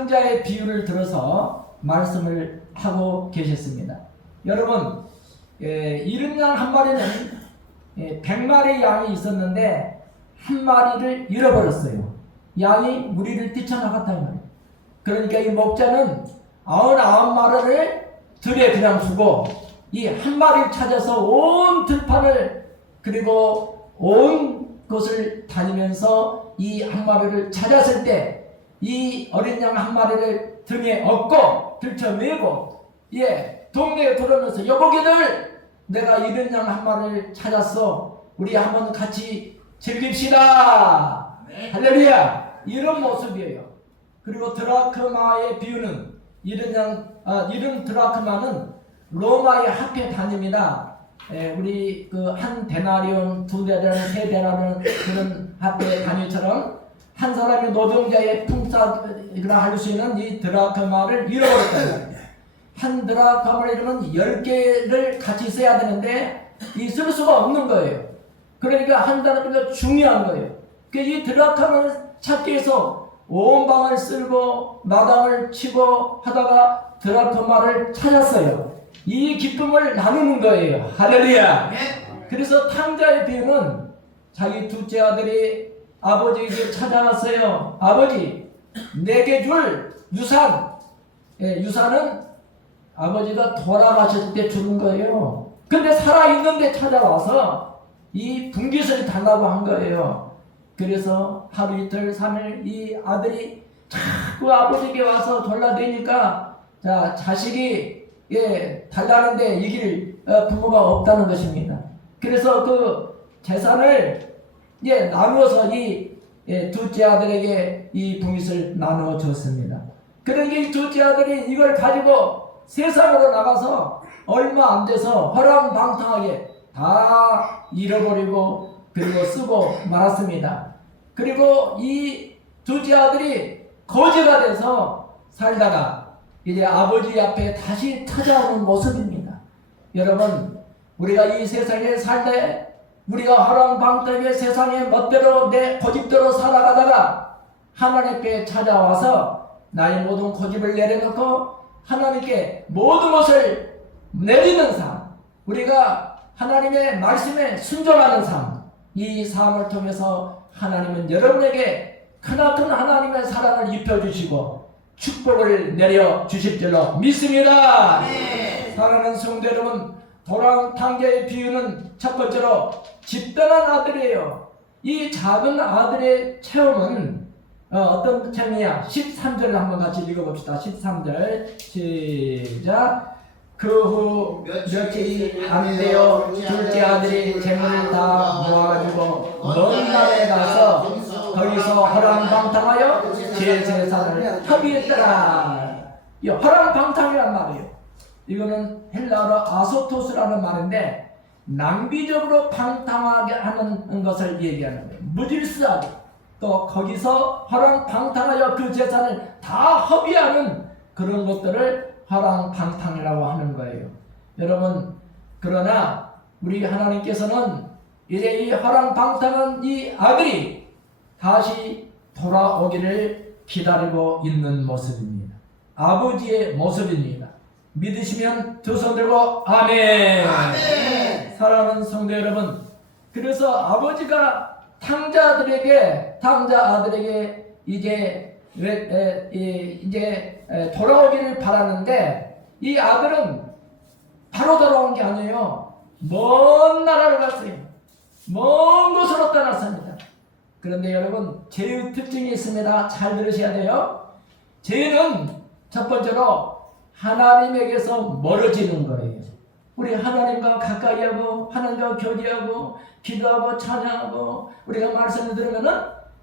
탕자의 비유를 들어서 말씀을 하고 계셨습니다. 여러분, 70양 한 마리는 100마리 양이 있었는데 한 마리를 잃어버렸어요. 양이 무리를 뛰쳐나갔다는 말이에요. 그러니까 이 목자는 99마리를 들에 그냥 두고 이 한 마리를 찾아서 온 들판을 그리고 온 곳을 다니면서 이 한 마리를 찾았을 때 이 어린 양 한 마리를 등에 업고 들쳐매고 동네에 돌아오면서 여보기들 내가 잃은 양 한 마리를 찾았어. 우리 한번 같이 즐깁시다. 네. 할렐루야. 이런 모습이에요. 그리고 드라크마의 비유는 잃은 드라크마는 로마의 화폐 단위입니다. 우리 그 한 데나리온, 두 데나리온, 세 데나리온 그런 화폐 단위처럼 한 사람이 노동자의 품삯이라 할 수 있는 이 드라크마를 잃어버렸다는 거예요. 한 드라크마를 잃으면 10개를 같이 써야 되는데 쓸 수가 없는 거예요. 그러니까 한 사람이 중요한 거예요. 이 드라크마를 찾기 위해서 온 방을 쓸고 마당을 치고 하다가 드라크마를 찾았어요. 이 기쁨을 나누는 거예요. 할렐루야. 그래서 탕자의 비유는 자기 둘째 아들이 아버지에게 찾아왔어요. 아버지, 내게 줄 유산. 유산은 아버지가 돌아가셨을 때 주는 거예요. 근데 살아있는데 찾아와서 이 분깃을 달라고 한 거예요. 그래서 하루 이틀 3일 이 아들이 자꾸 아버지에게 와서 졸라대니까 자식이 달라는데 이길 부모가 없다는 것입니다. 그래서 그 재산을 나누어서 이 둘째 아들에게 이 분깃을 나누어 줬습니다. 그러니까 이 둘째 아들이 이걸 가지고 세상으로 나가서 얼마 안 돼서 허랑방탕하게 다 잃어버리고 그리고 쓰고 말았습니다. 그리고 이 둘째 아들이 거지가 돼서 살다가 이제 아버지 앞에 다시 찾아오는 모습입니다. 여러분, 우리가 이 세상에 살 때 우리가 허랑방탕하게 세상에 멋대로 내 고집대로 살아가다가 하나님 앞에 찾아와서 나의 모든 고집을 내려놓고 하나님께 모든 것을 내리는 삶, 우리가 하나님의 말씀에 순종하는 삶, 이 삶을 통해서 하나님은 여러분에게 크나큰 하나님의 사랑을 입혀주시고 축복을 내려주실 줄로 믿습니다. 네. 사랑하는 성도 여러분, 탕자의 비유는 첫 번째로 집단한 아들이에요. 이 작은 아들의 체험은 어떤 체험이냐? 13절을 한번 같이 읽어봅시다. 13절 시작. 그 후 며칠이 안 되어 둘째 아들이 재물을 다 모아가지고 먼 나라에 가서 거기서 허랑방탕하여 제 재산을 협의했더라. 이 허랑방탕이란 말이에요. 이거는 헬라어로 아소토스라는 말인데 낭비적으로 방탕하게 하는 것을 얘기하는 거예요. 무질서하게. 또 거기서 허랑방탕하여 그 재산을 다 허비하는 그런 것들을 허랑방탕이라고 하는 거예요. 여러분, 그러나 우리 하나님께서는 이제 이 허랑방탕한 이 아들이 다시 돌아오기를 기다리고 있는 모습입니다. 아버지의 모습입니다. 믿으시면 두 손 들고 아멘. 아멘. 사랑하는 성도 여러분, 그래서 아버지가 탕자 아들에게 이제 돌아오기를 바라는데 이 아들은 바로 돌아온 게 아니에요. 먼 나라로 갔어요. 먼 곳으로 떠났습니다. 그런데 여러분, 죄의 특징이 있습니다. 잘 들으셔야 돼요. 죄는 첫 번째로 하나님에게서 멀어지는 거예요. 우리 하나님과 가까이 하고 하나님과 교제하고 기도하고 찬양하고 우리가 말씀을 들으면은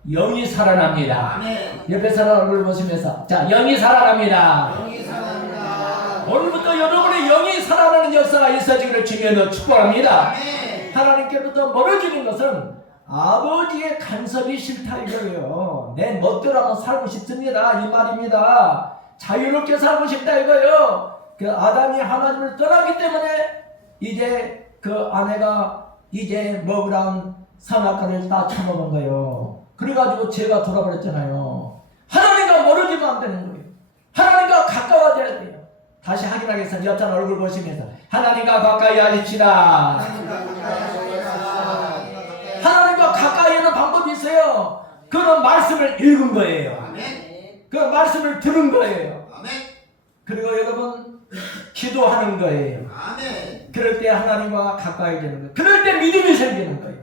영이 살아납니다. 네. 옆에 사람 얼굴 보시면서 영이 살아납니다. 영이 살아납니다. 오늘부터 여러분의 영이 살아나는 역사가 있어지기를 주님으로 축복합니다. 네. 하나님께로부터 멀어지는 것은 아버지의 간섭이 싫다 이거예요. 내 멋대로 한번 살고 싶습니다 이 말입니다. 자유롭게 살고 싶다 이거예요. 그 아담이 하나님을 떠났기 때문에 이제 그 아내가 이제 먹으란 선악과를 다 처먹은 거예요. 그래가지고 죄가 돌아버렸잖아요. 하나님과 멀어지면 안 되는 거예요. 하나님과 가까워져야 돼요. 다시 확인하겠습니다. 옆자는 얼굴 보시면서 하나님과 가까이 하십시다. 하나님과 가까이 하는 방법이 있어요. 그런 말씀을 읽은 거예요. 그 말씀을 들은 거예요. 그리고 여러분 기도하는 거예요. 그럴 때 하나님과 가까이 되는 거예요. 그럴 때 믿음이 생기는 거예요.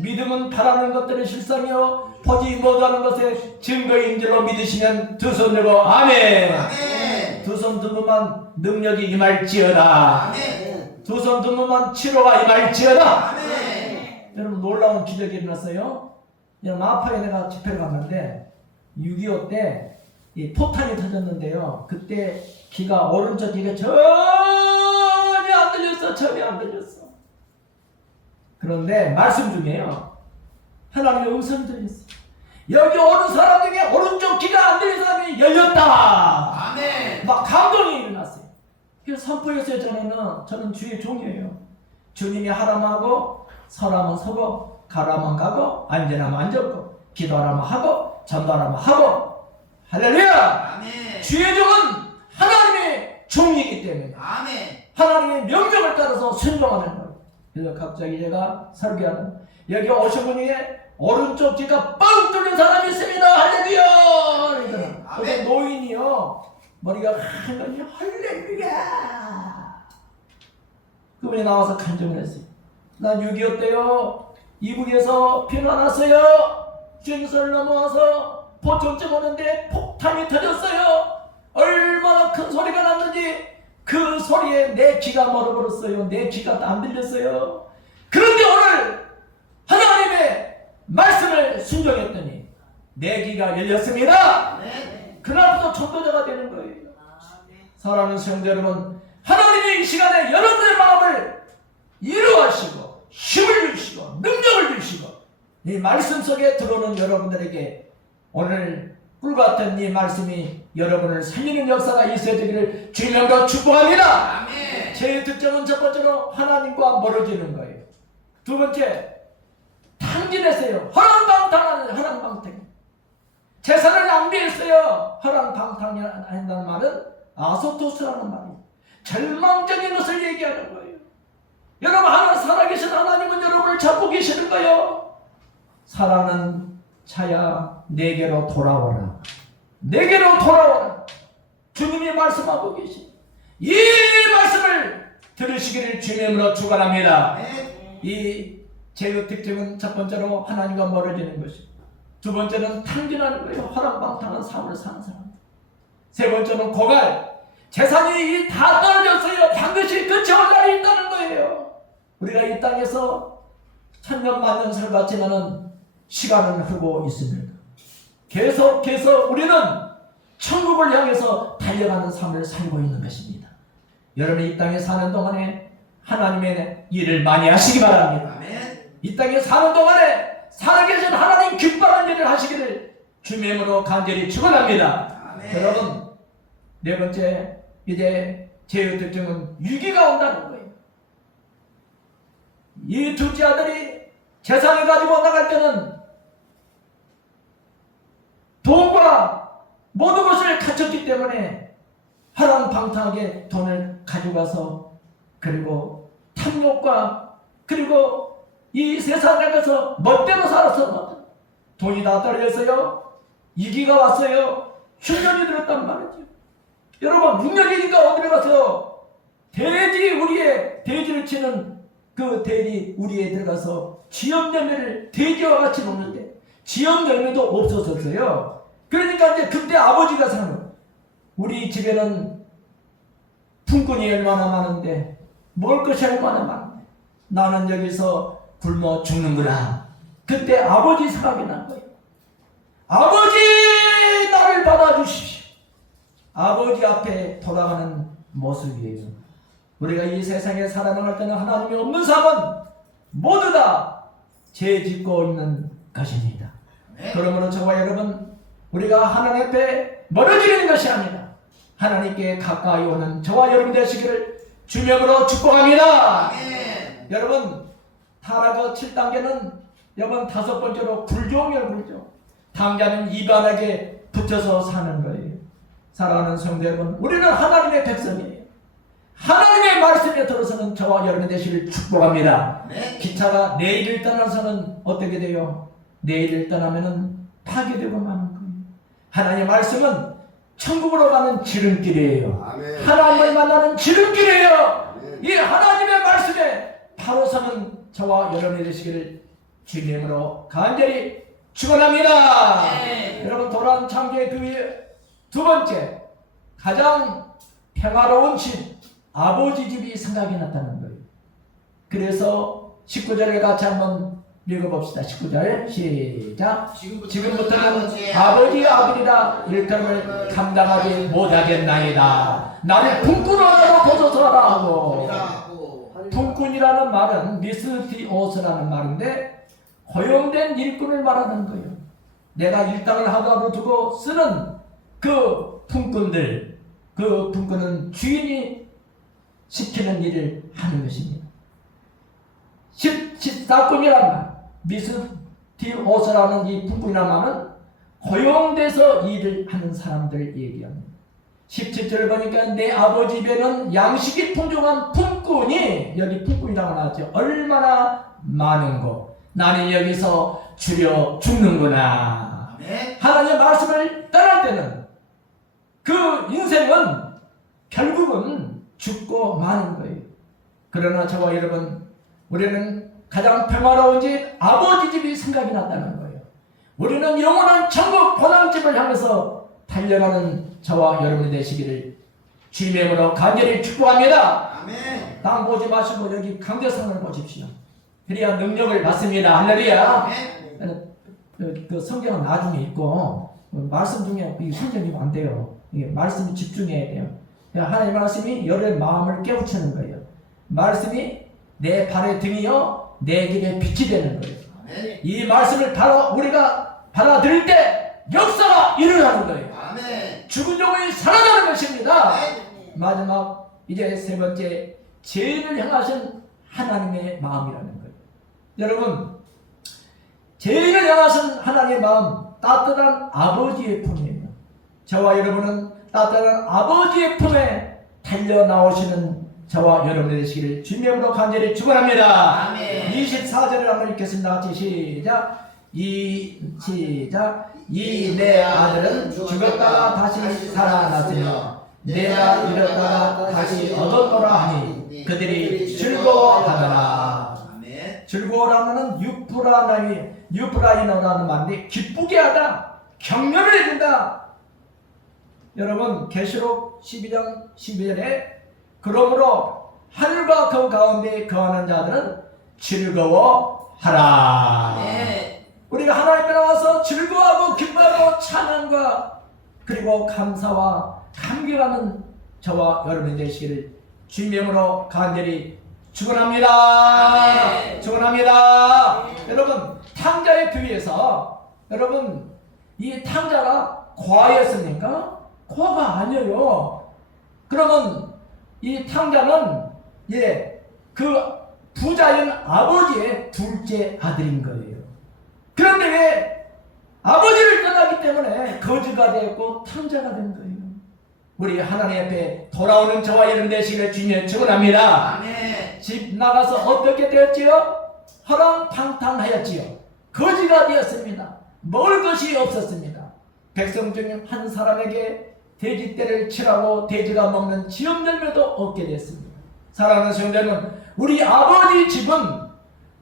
믿음은 바라는 것들의 실상이요 보지 못하는 것의 증거인 줄로 믿으시면 두 손 들고 아멘. 두 손 들고만 능력이 임할지어다. 두 손 들고만 치료가 임할지어다. 여러분 놀라운 기적이 일어났어요. 마파에 내가 집회를 갔는데 6.25 때 이 포탄이 터졌는데요. 그때 귀가 오른쪽 귀가 전혀 안 들렸어. 전혀 안 들렸어. 그런데 말씀 중에요. 하나님의 음성이 들렸어. 여기 오는 사람 중에 오른쪽 귀가 안 들린 사람이 열렸다. 아멘. 막 감동이 일어났어요. 그래서 선포했어요. 저는 주의 종이에요. 주님이 하라면 하고 서라면 서고 가라면 가고 앉으라면 앉았고 기도하라면 하고 전도하라면 하고 할렐루야. 아멘. 주의 종은 하나님의 종이기 때문에 아멘. 하나님의 명령을 따라서 순종하는 거예요. 그래서 갑자기 제가 설교하는 여기 오신 분 중에 오른쪽 귀가 빵 뚫린 사람이 있습니다. 할렐루야. 그러니까 노인이요 머리가 하늘이 할렐루야. 그분이 나와서 간증을 했어요. 난 6.25 때요 이북에서 비가 났어요. 주행선을 넘어와서 보청점 오는데 폭탄이 터졌어요. 얼마나 큰 소리가 났는지 그 소리에 내 귀가 멀어버렸어요. 내 귀가 안 들렸어요. 그런데 오늘 하나님의 말씀을 순종했더니 내 귀가 열렸습니다. 그날부터 전도자가 되는 거예요. 사랑하는 성도 여러분, 하나님이 이 시간에 여러분의 마음을 이루하시고 힘을 주시고 능력을 주시고 이 말씀 속에 들어오는 여러분들에게 오늘 꿀같은 이 말씀이 여러분을 살리는 역사가 있어야 되기를 주님으로 축복합니다. 아멘. 제 특징은 첫 번째로 하나님과 멀어지는 거예요. 두 번째 탕진했어요. 허랑방탕. 재산을 낭비했어요. 허랑방탕이라는 말은 아소토스라는 말이에요. 절망적인 것을 얘기하는 거예요. 여러분 하나님 살아계신 하나님은 여러분을 잡고 계시는 거예요. 사랑하는 자야 내게로 돌아오라. 내게로 돌아오라. 주님이 말씀하고 계신 이 말씀을 들으시기를 주님으로 축원합니다. 이 제의 특징은 첫 번째로 하나님과 멀어지는 것이고 두 번째는 탕진하는 거예요. 허랑방탕한 삶을 사는 사람. 세 번째는 고갈. 재산이 다 떨어졌어요. 반드시 끝이 올 날이 있다는 거예요. 우리가 이 땅에서 천년 만년 살았지만은 시간은 흐르고 있습니다. 계속해서 우리는 천국을 향해서 달려가는 삶을 살고 있는 것입니다. 여러분이 이 땅에 사는 동안에 하나님의 일을 많이 하시기 바랍니다. 아멘. 이 땅에 사는 동안에 살아계신 하나님 기뻐하는 일을 하시기를 주님으로 간절히 축원합니다. 여러분 네 번째 이제 제의 특징은 위기가 온다는 거예요. 이 둘째 아들이 재산을 가지고 나갈 때는 돈과 모든 것을 갖췄기 때문에 허랑방탕하게 돈을 가져가서 그리고 탐욕과 그리고 이 세상에 가서 멋대로 살았어. 돈이 다 떨어졌어요. 위기가 왔어요. 흉년이 들었단 말이죠. 여러분 6년이니까 어디에 가서 우리의 돼지를 치는 그 돼지 우리에 들어가서 지역열매를 돼지와 같이 먹는데 지역열매도 없어졌어요. 그러니까 이제 그때 아버지가 사는 우리 집에는 품꾼이 얼마나 많은데 먹을 것이 얼마나 많은데 나는 여기서 굶어 죽는구나. 그때 아버지 생각이 난 거예요. 아버지 나를 받아주십시오. 아버지 앞에 돌아가는 모습이에요. 우리가 이 세상에 살아나갈 때는 하나님이 없는 삶은 모두 다 죄 짓고 있는 것입니다. 그러므로 저와 여러분 우리가 하나님 앞에 멀어지는 것이 아니라 하나님께 가까이 오는 저와 여러분 되시기를 주명으로 축복합니다. 여러분 타락의 7단계는 여러분 5번째로 불종이에요. 불종. 당자는 이반에게 붙여서 사는 거예요. 사랑하는 성도 여러분, 우리는 하나님의 백성이에요. 하나님의 말씀에 들어서는 저와 여러분의 되시기를 축복합니다. 네. 기차가 내일을 떠나서는 어떻게 돼요? 내일을 떠나면은 파괴되고 마는 거예요. 하나님의 말씀은 천국으로 가는 지름길이에요. 아멘. 하나님을 만나는 지름길이에요. 아멘. 이 하나님의 말씀에 바로 서는 저와 여러분이 되시기를 주님으로 간절히 축원합니다. 네. 여러분, 도란 창조의 그 두 번째, 가장 평화로운 집, 아버지 집이 생각이 났다는 거예요. 그래서 19절을 같이 한번 읽어봅시다. 19절 시작. 지금부터는 아버지의 아들이라 일감을 감당하지 못하겠나이다. 나를 품꾼으로 보소서라 하고. 품꾼이라는 말은 미스티오스라는 말인데 고용된 일꾼을 말하는 거예요. 내가 일당을 하고 두고 쓰는 그 품꾼들, 그 품꾼은 주인이 시키는 일을 하는 것입니다. 14분이란 말, 미스티오스라는 이 품꾼이라는 말은 고용돼서 일을 하는 사람들 얘기합니다. 17절 보니까 내 아버지 집에는 양식이 풍족한 품꾼이, 여기 품꾼이라고 나왔죠. 얼마나 많은고 나는 여기서 줄여 죽는구나. 하나님의 말씀을 떠날 때는 그 인생은 결국은 죽고 마는 거예요. 그러나 저와 여러분, 우리는 가장 평화로운 집, 아버지 집이 생각이 났다는 거예요. 우리는 영원한 천국 보상집을 향해서 달려가는 저와 여러분이 되시기를 주님의 이름으로 간절히 축복합니다. 아멘. 땅 보지 마시고 여기 강대상을 보십시오. 그래야 능력을 받습니다. 할렐루야. 그 성경은 나중에 있고 말씀 중에 이 성경이면 안 돼요. 이게 말씀에 집중해야 돼요. 하나님의 말씀이 여러분의 마음을 깨우치는 거예요. 말씀이 내 발의 등이요 내 길의 빛이 되는 거예요. 아멘. 이 말씀을 바로 우리가 받아들일 때 역사가 일어나는 거예요. 아멘. 죽은 영혼이 살아나는 것입니다. 아멘. 마지막 이제 세 번째, 죄인을 향하신 하나님의 마음이라는 거예요. 여러분, 죄인을 향하신 하나님의 마음, 따뜻한 아버지의 품이에요. 저와 여러분은 따뜻한 아버지의 품에 달려 나오시는 저와 여러분이 되시기를 주님으로 간절히 축원합니다. 아멘. 24절을 한번 읽겠습니다. 같이 시작. 이 내 아들은 죽었다가 다시 살아났으며 내가 잃었다가 다시 얻었노라 하니 그들이 즐거워하더라. 아멘. 즐거워라는 유프라이너라는 말인데 기쁘게 하다, 격려를 해준다. 여러분, 계시록 12장 12절에 그러므로 하늘과 그 가운데 거하는 자들은 즐거워하라. 네. 우리가 하나님 앞에 나와서 즐거워하고 기뻐하고 찬양과 그리고 감사와 감격하는 저와 여러분이 되시기를 주님의 이름으로 간절히 축원합니다. 축원합니다. 여러분, 탕자의 비유에서 여러분, 이 탕자가 과였습니까? 과가 아니에요. 그러면 이 탕자는 그 부자인 아버지의 둘째 아들인 거예요. 그런데 왜 아버지를 떠나기 때문에 거지가 되었고 탕자가 된 거예요. 우리 하나님 앞에 돌아오는 저와 여러분 되시기를 주님의 축원합니다. 아멘. 집 나가서 어떻게 되었지요? 허랑방탕하였지요. 거지가 되었습니다. 먹을 것이 없었습니다. 백성 중 한 사람에게 돼지떼를 치라고 돼지가 먹는 지엄열매도 얻게 됐습니다. 사랑하는 성도는 우리 아버지 집은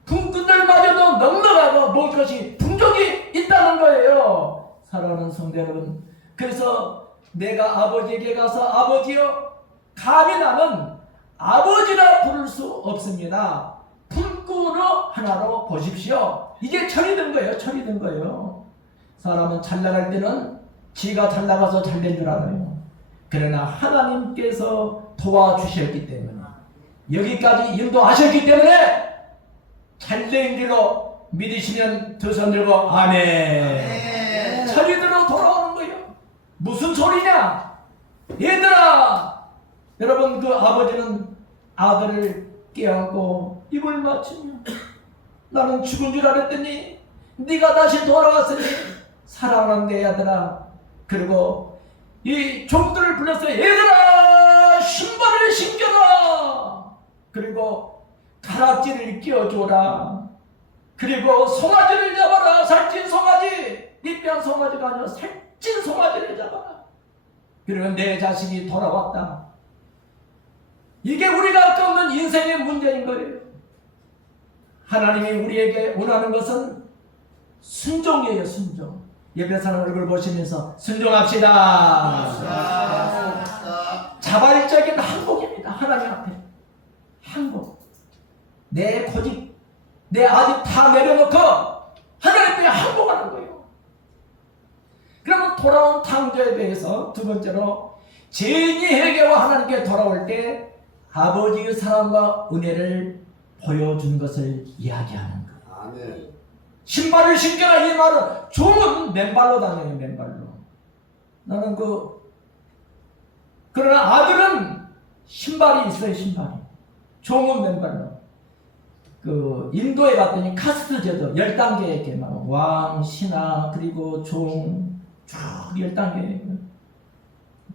품꾼들마저도 넉넉하고 먹을 것이 풍족이 있다는 거예요. 사랑하는 성도 여러분, 그래서 내가 아버지에게 가서 아버지여, 감히 나는 아버지라 부를 수 없습니다. 품꾼으로 하나로 보십시오. 이게 철이 든 거예요. 철이 든 거예요. 사람은 잘 나갈 때는 지가 잘 나가서 잘 된 줄 알아요. 그러나 하나님께서 도와주셨기 때문에, 여기까지 인도하셨기 때문에 잘된 길로 믿으시면 두 손 들고 아멘. 철이 들어 돌아오는 거예요. 무슨 소리냐? 얘들아, 여러분, 그 아버지는 아들을 깨안고 입을 맞추며 나는 죽은 줄 알았더니 네가 다시 돌아왔으니 사랑하는 내 아들아. 그리고 이 종들을 불러서 얘들아 신발을 신겨라. 그리고 가락지를 끼워줘라. 그리고 송아지를 잡아라. 살찐 송아지. 잎변 송아지가 아니라 살찐 송아지를 잡아라. 그리고 내 자식이 돌아왔다. 이게 우리가 겪는 인생의 문제인 거예요. 하나님이 우리에게 원하는 것은 순종이에요. 순종. 옆에 사람 얼굴 보시면서 순종합시다. 자발적인 항복입니다. 하나님 앞에 항복. 내 고집, 내 아집 다 내려놓고 하나님 앞에 항복하는 거예요. 그러면 돌아온 탕자에 대해서 두 번째로 죄인이 회개와 하나님께 돌아올 때 아버지의 사랑과 은혜를 보여주는 것을 이야기하는 거예요. 아멘. 신발을 신겨라. 이 말은 종은 맨발로 다녀요. 맨발로. 나는 그러나 아들은 신발이 있어요. 신발이. 종은 맨발로. 인도에 갔더니 카스트 제도 10단계 이렇게 막 왕, 신하, 그리고 종 쭉 10단계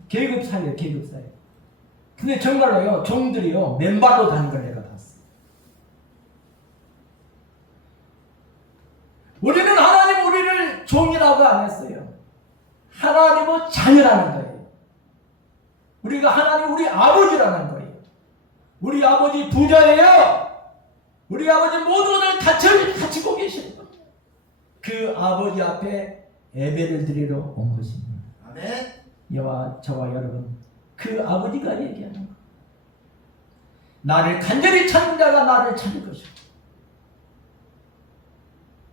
계급 사이에요. 계급 사이. 근데 정말로요. 종들이요. 맨발로 다니는 걸 내가 봤어요. 우리는 하나님 우리를 종이라고 안 했어요. 하나님은 자녀라는 거예요. 우리가 하나님 우리 아버지라는 거예요. 우리 아버지 부자예요. 우리 아버지 모든 것을 갖추고 계시는 거예요. 그 아버지 앞에 예배를 드리러 온 것입니다. 아멘. 저와 여러분, 그 아버지가 얘기하는 거예요. 나를 간절히 찾는 자가 나를 찾을 것이고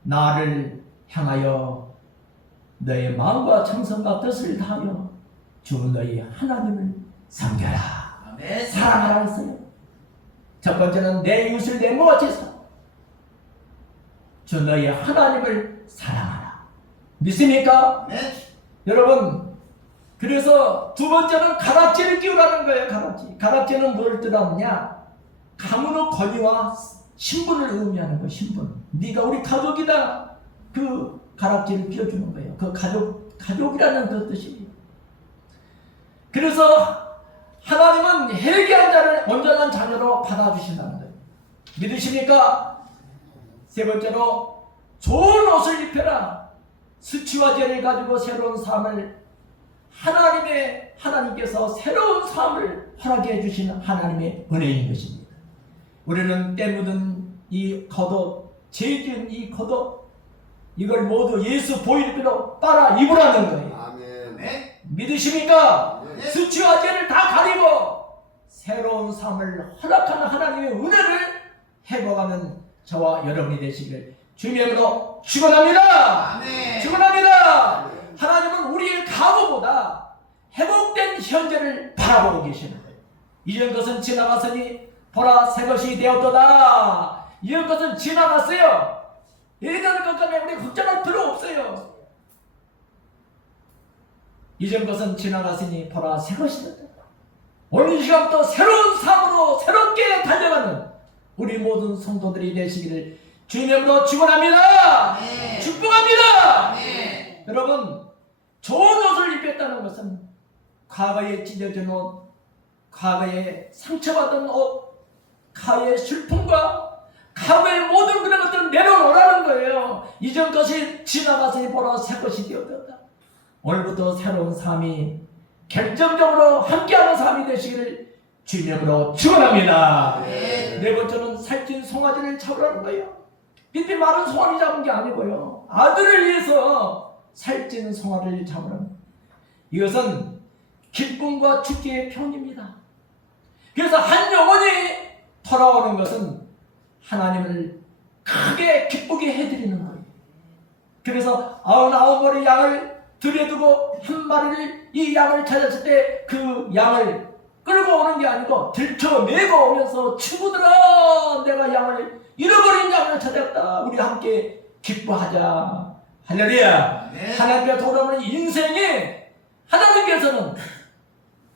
나를 향하여 너의 마음과 정성과 뜻을 다하여 주 너희 하나님을 섬겨라. 아멘. 사랑하라 했어요. 첫 번째는 내 이웃을 내 몸같이 사랑. 주 너희 하나님을 사랑하라. 믿습니까? 아멘. 여러분, 그래서 두 번째는 가락지를 끼우라는 거예요. 가락지는 뭘 뜻하느냐? 가문의 권위와 신분을 의미하는 거예요. 신분. 네가 우리 가족이다. 그 가락지를 끼워주는 거예요. 그 가족이라는 그 뜻이에요. 그래서 하나님은 회개한 자를 온전한 자녀로 받아주신다는 거예요. 믿으십니까? 세 번째로 좋은 옷을 입혀라. 수치와 죄를 가지고 새로운 삶을 하나님께서 새로운 삶을 허락해 해주시는 하나님의 은혜인 것입니다. 우리는 때 묻은 이 겉옷, 죄 지은 이 겉옷, 이걸 모두 예수 보일대로 빨아 입으라는 거예요. 아멘. 믿으십니까? 네. 수치와 죄를 다 가리고 새로운 삶을 허락하는 하나님의 은혜를 회복하는 저와 여러분이 되시길 주님의 이름으로 축원합니다. 아멘. 축원합니다. 아멘. 하나님은 우리의 과거보다 회복된 현재를 바라보고 계시는 거예요. 이전 것은 지나갔으니 보라 새 것이 되었도다. 이전 것은 지나갔어요. 예전 것 때문에 우리 걱정할 필요 없어요. 이전 것은 지나갔으니 보라 새 것이 되었다. 오늘 이 시간부터 새로운 삶으로 새롭게 달려가는 우리 모든 성도들이 되시기를 주님으로 축원합니다. 아멘. 축복합니다. 아멘. 여러분, 좋은 옷을 입혔다는 것은 과거에 찢어진 옷, 과거에 상처받은 옷, 과거의 슬픔과 과거의 모든 그런 것들을 내려놓으라는 거예요. 이전 것이 지나가서 보라 새 것이 되었다. 오늘부터 새로운 삶이 결정적으로 함께하는 삶이 되시기를 주님으로 축원합니다. 네 번째는 살찐 송아지를 잡으라는 거예요. 삐삐 마른 송아지 잡은 게 아니고요. 아들을 위해서 살찐 송아지를 잡으라는 거예요. 이것은 기쁨과 축제의 표현입니다. 그래서 한 영혼이 돌아오는 것은 하나님을 크게 기쁘게 해드리는 거예요. 그래서 99마리 양을 들여두고 한 마리를 이 양을 찾았을 때 그 양을 끌고 오는 게 아니고 들쳐매고 오면서 친구들아 내가 양을 잃어버린 양을 찾았다. 우리 함께 기뻐하자. 할렐루야. 네. 하나님께 돌아오는 인생에 하나님께서는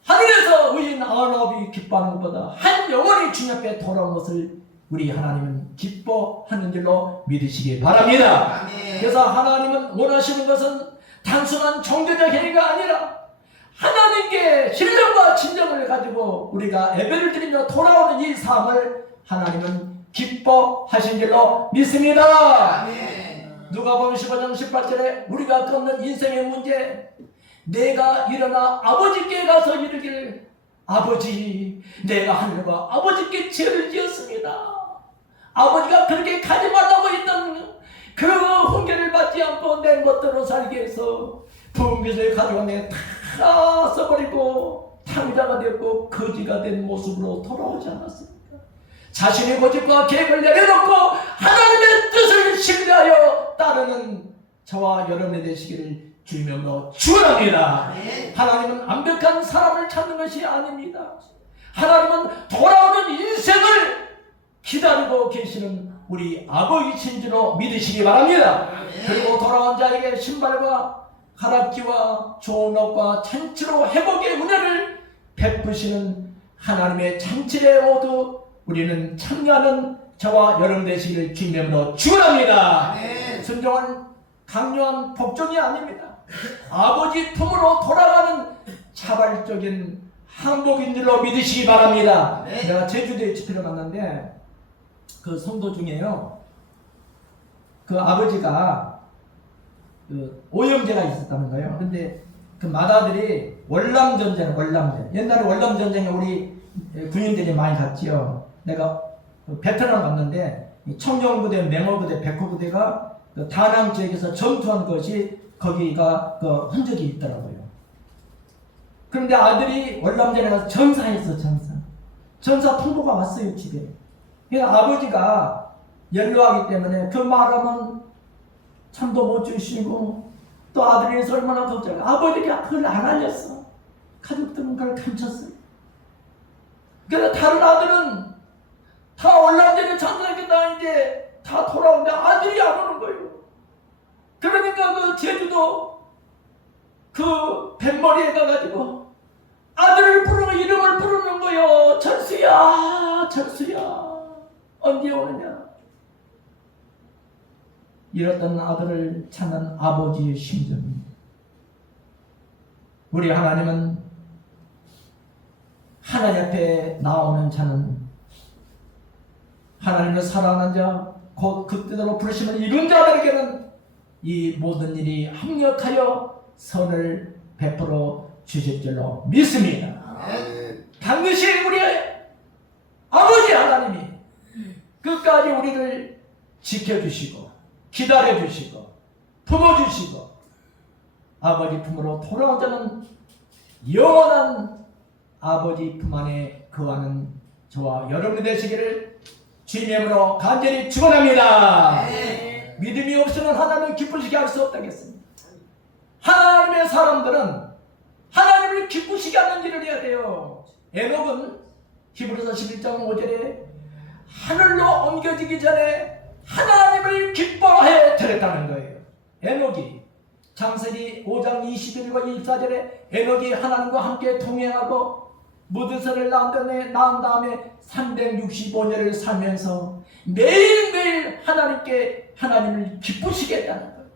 하늘에서 의인 99이 기뻐하는 것보다 한 영혼이 주님 앞에 돌아온 것을 우리 하나님은 기뻐하는 줄로 믿으시기 바랍니다. 아멘. 그래서 하나님은 원하시는 것은 단순한 종교적 행위가 아니라 하나님께 신령과 진정을 가지고 우리가 예배를 드리며 돌아오는 이 삶을 하나님은 기뻐하신 줄로 믿습니다. 누가복음 15장 18절에 우리가 겪는 인생의 문제, 내가 일어나 아버지께 가서 이르기를 아버지, 내가 하늘과 아버지께 죄를 지었습니다. 아버지가 그렇게 가지 말라고 했던 그 훈계를 받지 않고 내 멋대로 살게 해서 부은 것을 가져가 내가 다 써버리고 탕자가 되었고 거지가 된 모습으로 돌아오지 않았습니까? 자신의 고집과 계획을 내려놓고 하나님의 뜻을 신뢰하여 따르는 저와 여러분이 되시기를 주님의 이름으로 축원합니다. 하나님은 완벽한 사람을 찾는 것이 아닙니다. 하나님은 돌아오는 인생을 기다리고 계시는 우리 아버지신 줄로 믿으시기 바랍니다. 그리고 돌아온 자에게 신발과 가락지와 좋은 옷과 잔치로 회복의 은혜를 베푸시는 하나님의 잔치에 모두 우리는 참여하는 저와 여러분 되시기를 주님의 이름으로 축원합니다. 순종은 강요한 복종이 아닙니다. 아버지 품으로 돌아가는 자발적인 항복인 줄로 믿으시기 바랍니다. 내가 제주도에 집회를 갔는데 그 성도 중에요, 그 아버지가 그 오형제가 있었다는 거예요. 근데 그 맏아들이 월남전쟁, 옛날에 월남전쟁에 우리 군인들이 많이 갔지요. 내가 베트남 갔는데 청룡부대, 맹호부대, 백호부대가 그 다낭 지역에서 전투한 것이 거기가 그 흔적이 있더라고요. 그런데 아들이 월남전에 가서 전사했어. 전사 통보가 왔어요, 집에. 그러니까 아버지가 연로하기 때문에 그 말하면 참도 못 주시고 또 아들이 얼마나 걱정해. 아버지가 그걸 안 알렸어. 가족들은 그걸 감췄어요. 그래서 다른 아들은 다 월남전에 참사했겠다 이제 다 돌아오는데 아들이 안 오는 거예요. 그러니까 그 제주도 그 뱃머리에 가가지고 아들을 부르면 이름을 부르는 거요. 철수야, 언제 오느냐. 이랬던 아들을 찾는 아버지의 심정입니다. 우리 하나님은 하나님 앞에 나오는 자는 하나님을 사랑하는 자, 곧 그 뜻대로 부르심을 이룬 자들에게는 이 모든 일이 합력하여 선을 베풀어 주실 줄로 믿습니다. 반드시 우리의 아버지 하나님이 끝까지 우리를 지켜주시고 기다려주시고 품어주시고 아버지 품으로 돌아온 자는 영원한 아버지 품 안에 거하는 저와 여러분이 되시기를 주님의 이름으로 간절히 축원합니다. 믿음이 없으면 하나님을 기쁘시게 할 수 없다겠습니다. 하나님의 사람들은 하나님을 기쁘시게 하는 일을 해야 돼요. 에녹은 히브리서 11장 5절에 하늘로 옮겨지기 전에 하나님을 기뻐해 드렸다는 거예요. 에녹이 창세기 5장 21과 24절에 에녹이 하나님과 함께 동행하고 무드셀을 낳은 다음에 365년을 살면서 매일매일 하나님을 기쁘시게 했다는 거예요.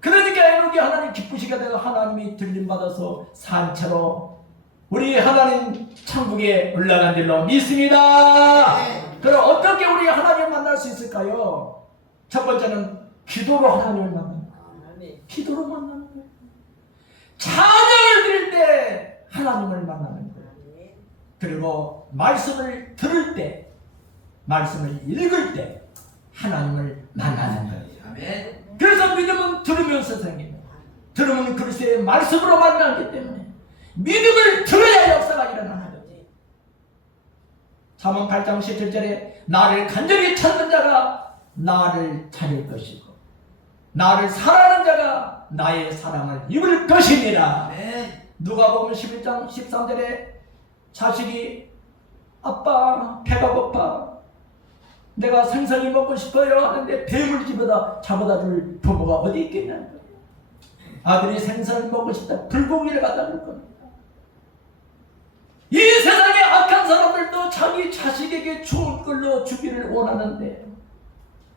그러니까 에녹이 하나님 기쁘시게 되고 하나님이 들림받아서 산채로 우리 하나님 천국에 올라간 줄로 믿습니다. 그럼 어떻게 우리 하나님을 만날 수 있을까요? 첫 번째는 기도로 하나님을 만나는 거예요. 기도로 만나는 거예요. 찬양을 드릴 때 하나님을 만나는 거예요. 그리고 말씀을 들을 때, 말씀을 읽을 때 하나님을 만나는 거예요. 그래서 믿음은 들으면서 생깁니다. 들으면 그리스도의 말씀으로 만나기 때문에 믿음을 들어야 역사가 일어나는 거지. 잠언 8장 17절에 나를 간절히 찾는 자가 나를 찾을 것이고 나를 사랑하는 자가 나의 사랑을 입을 것이니라. 누가복음 11장 13절에 자식이 아빠 배가 고파 내가 생선이 먹고 싶어요 하는데 뱀을 잡아다 줄 부모가 어디 있겠냐는 거예요. 아들이 생선을 먹고 싶다 불고기를 갖다 줄 겁니다. 이 세상에 악한 사람들도 자기 자식에게 좋은 걸로 주기를 원하는데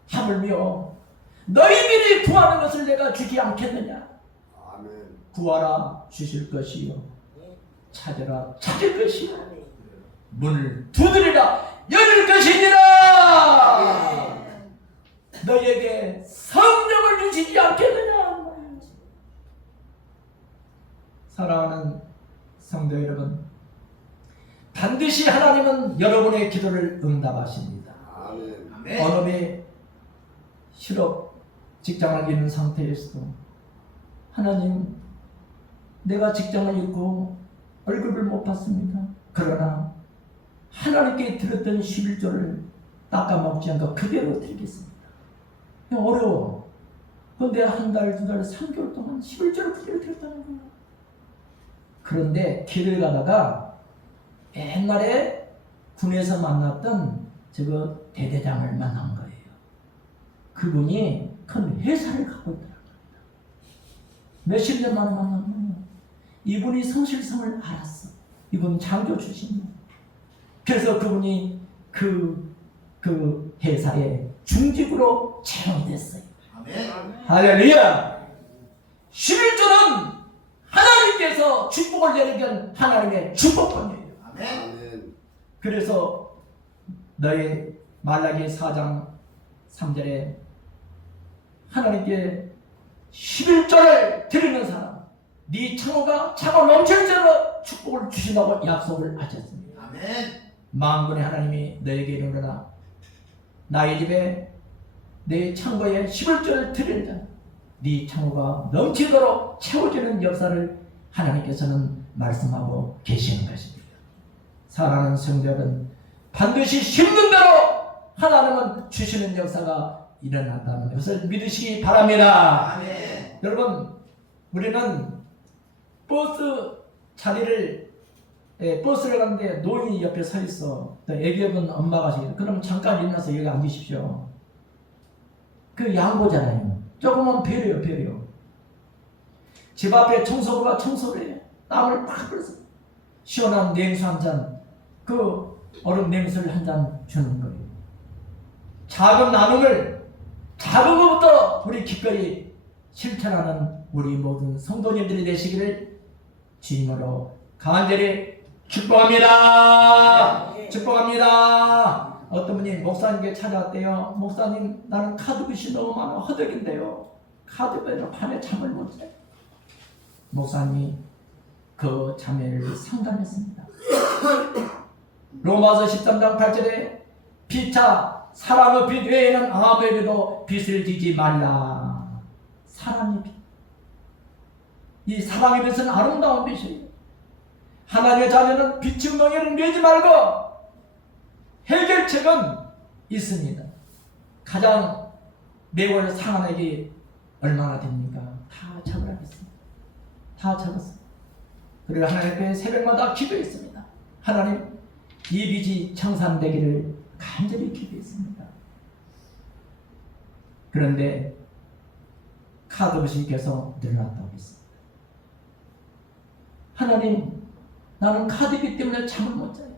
하물며 너희들이 구하는 것을 내가 주지 않겠느냐. 구하라 주실 것이요 찾으라 찾을 것이요 문을 두드리라 열릴 것이니라. 너희에게 성령을 주시지 않겠느냐. 사랑하는 성도 여러분, 반드시 하나님은 여러분의 기도를 응답하십니다. 어느새 실업 직장을 잃은 상태에서도 하나님, 내가 직장을 잃고 월급을 못 받습니다. 그러나 하나님께 드렸던 11조를 닦아먹지 않고 그대로 드리겠습니다. 어려워. 그런데 한 달, 두 달, 3개월 동안 11조를 그대로 드렸다는 거예요. 그런데 길을 가다가 옛날에 군에서 만났던 저거 대대장을 만난 거예요. 그분이 큰 회사를 갖고 있더라고요. 몇십 년 만에 만난 거예요. 이분이 성실성을 알았어. 이분 장교 출신이에요. 그래서 그분이 그 회사에 중직으로 채용이 됐어요. 할렐루야! 11조는 하나님께서 축복을 내리는 하나님의 축복권이에요. 그래서 너희 말라기 4장 3절에 하나님께 11조를 드리는 사람, 네 창호가 차고 넘칠 대로 축복을 주신다고 약속을 하셨습니다. 만군의 하나님이 너에게 이르노라. 나의 집에 내 창고에 11조를 드리는 자, 네 창고가 넘치도록 채워지는 역사를 하나님께서는 말씀하고 계시는 것입니다. 사랑하는 성도들은 반드시 심는 대로 하나님은 주시는 역사가 일어난다는 것을 믿으시기 바랍니다. 아멘. 여러분, 우리는 버스 자리를 버스를 가는데 노인이 옆에 서 있어. 애기 없는 엄마가 서 있어. 그럼 잠깐 일어나서 여기 앉으십시오. 그 양보잖아요. 조금은 배려요, 배려. 집 앞에 청소부가 청소를 해. 땀을 팍 흘려서 시원한 냉수 한 잔, 그 얼음 냉수를 한 잔 주는 거예요. 작은 나눔을, 작은 것부터 우리 기꺼이 실천하는 우리 모든 성도님들이 되시기를 주님으로 간절히 축복합니다. 축복합니다. 어떤 분이 목사님께 찾아왔대요. 목사님, 나는 카드빚이 너무 많아. 허덕인데요. 카드빚으로 밤에 잠을 못 자요. 목사님이 그 자매를 상담했습니다. 로마서 13장 8절에 피차 사랑의 빚 외에는 아무에게도 빚을 지지 말라. 사랑의 빚. 이 사랑의 빚은 아름다운 빚이에요. 하나님의 자녀는 빚진 멍에를 매지 말고 해결책은 있습니다. 가장 매월 상환액이 얼마나 됩니까? 다 적으라겠습니다. 다 적었습니다. 그리고 하나님 앞에 새벽마다 기도했습니다. 하나님, 이 빚이 청산되기를 간절히 기도했습니다. 그런데 카드빚이 계속 늘어났다고 했습니다. 하나님, 나는 카드빚 때문에 잠을 못 자요.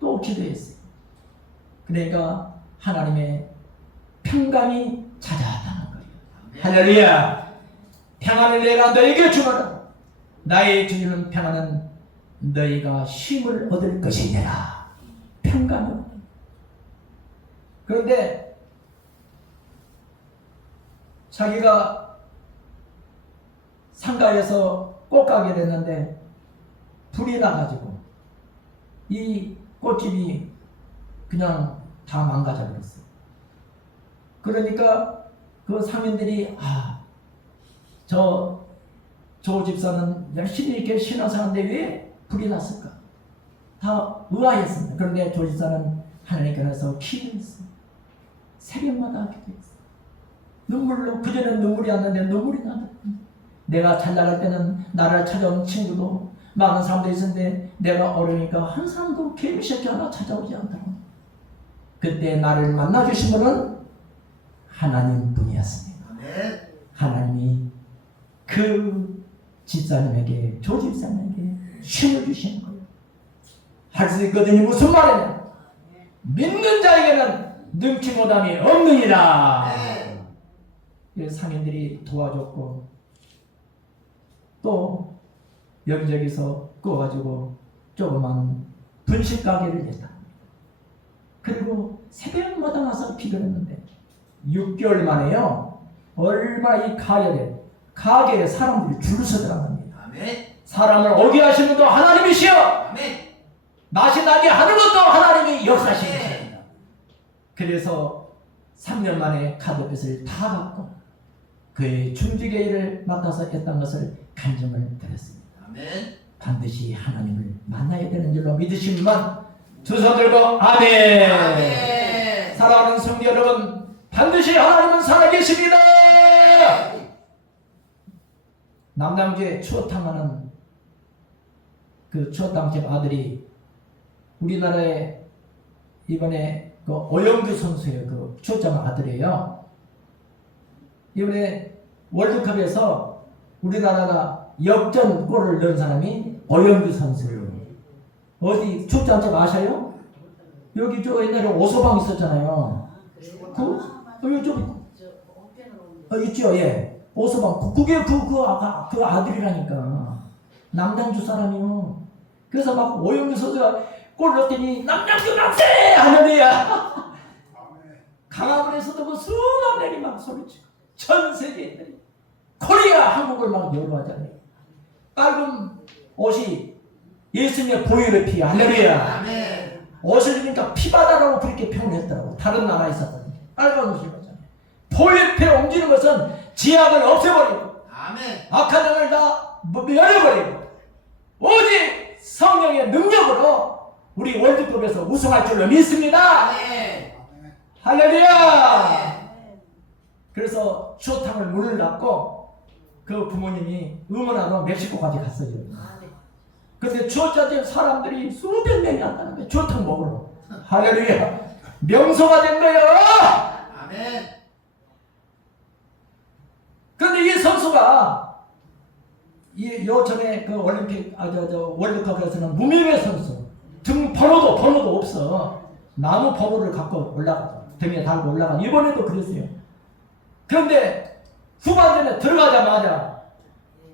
또 기도했어요. 그러니까 하나님의 평강이 찾아왔다는 거예요. 할렐루야! 평안을 내가 너에게 주노라. 나의 주님은 평안은 너희가 쉼을 얻을 것이니라. 평강을. 그런데 자기가 상가에서 꽃가게 됐는데 불이 나가지고 이 꽃집이 그냥 다 망가져 버렸어요. 그러니까 그 상인들이 조 집사는 열심히 이렇게 신앙생활인데 왜 불이 났을까? 다 의아했습니다. 그런데 조 집사는 하나님께서 기도했어요. 새벽마다 기도했어요. 눈물로, 그전에는 눈물이 안 나는데 눈물이 나더라고요. 내가 잘 나갈 때는 나를 찾아온 친구도 많은 사람도 있었는데 내가 어려우니까 한 사람도 개미새끼 하나 찾아오지 않더라고요. 그때 나를 만나주신 분은 하나님 분이었습니다. 하나님이 그 집사님에게, 조 집사님에게 쉼을 주시는 거예요. 할 수 있거든요. 무슨 말이냐? 믿는 자에게는 능치 못함이 없느니라. 상인들이 도와줬고 또 여기저기서 그거 가지고 조그만 분식 가게를 냈다. 그리고 새벽마다 나서 기도했는데 6개월 만에요. 얼마 이 가게에 사람들이 줄을 서더랍니다. 아멘. 사람을 오게 하시는 것도 하나님이시여. 아멘. 맛이 나게 하는 것도 하나님이 역사하시는 것입니다. 그래서 3년 만에 카드빚을 다 갚고 그의 중직의 일을 맡아서 했던 것을 간증을 드렸습니다. 아멘. 반드시 하나님을 만나야 되는 줄로 믿으시면 두 손 들고 아멘. 아멘. 사랑하는 성도 여러분, 반드시 하나님은 살아계십니다. 남남주에 추어탕하는 그 추어탕집 아들이 우리나라에 이번에 그 오영규 선수의 그 추어탕 아들이에요. 이번에 월드컵에서 우리나라가 역전골을 넣은 사람이 오영규 선수예요. 어디 추어탕집 아셔요? 여기 저 옛날에 오소방 있었잖아요. 있죠, 예. 오소방. 그게 그 아들이라니까. 남양주 사람이요. 그래서 막 오영규 선수가 골 넣었더니 남양주 남세! 할렐루야! 강화문에서도 그 수만 명이 막 소리치고 전 세계인들이 코리아 한국을 막 열어하잖아요. 빨간 옷이 예수님의 보혈의 피, 할렐루야! 아멘. 옷을 입으니까 피바다라고 그렇게 표현했더라고. 다른 나라에 있었거든요. 빨간 옷을 입었잖아요. 보혈피에 옮기는 것은 지약을 없애버리고 아멘. 악한 영을 다 멸해버리고 오직 성령의 능력으로 우리 월드컵에서 우승할 줄로 믿습니다. 아멘. 할렐루야. 그래서 추어탕을 문을 닫고 그 부모님이 응원하러 멕시코까지 갔어요. 근데 추어탕 사람들이 수백 명이 왔다는 거예요. 추어탕 먹으러. 할렐루야. 명소가 된 거예요. 아멘. 그런데 이 선수가 요 전에 그 올림픽 월드컵에서는 무명의 선수 등 번호도 없어. 나무 번호를 갖고 올라가 등에 달고 올라가. 이번에도 그랬어요. 그런데 후반전에 들어가자마자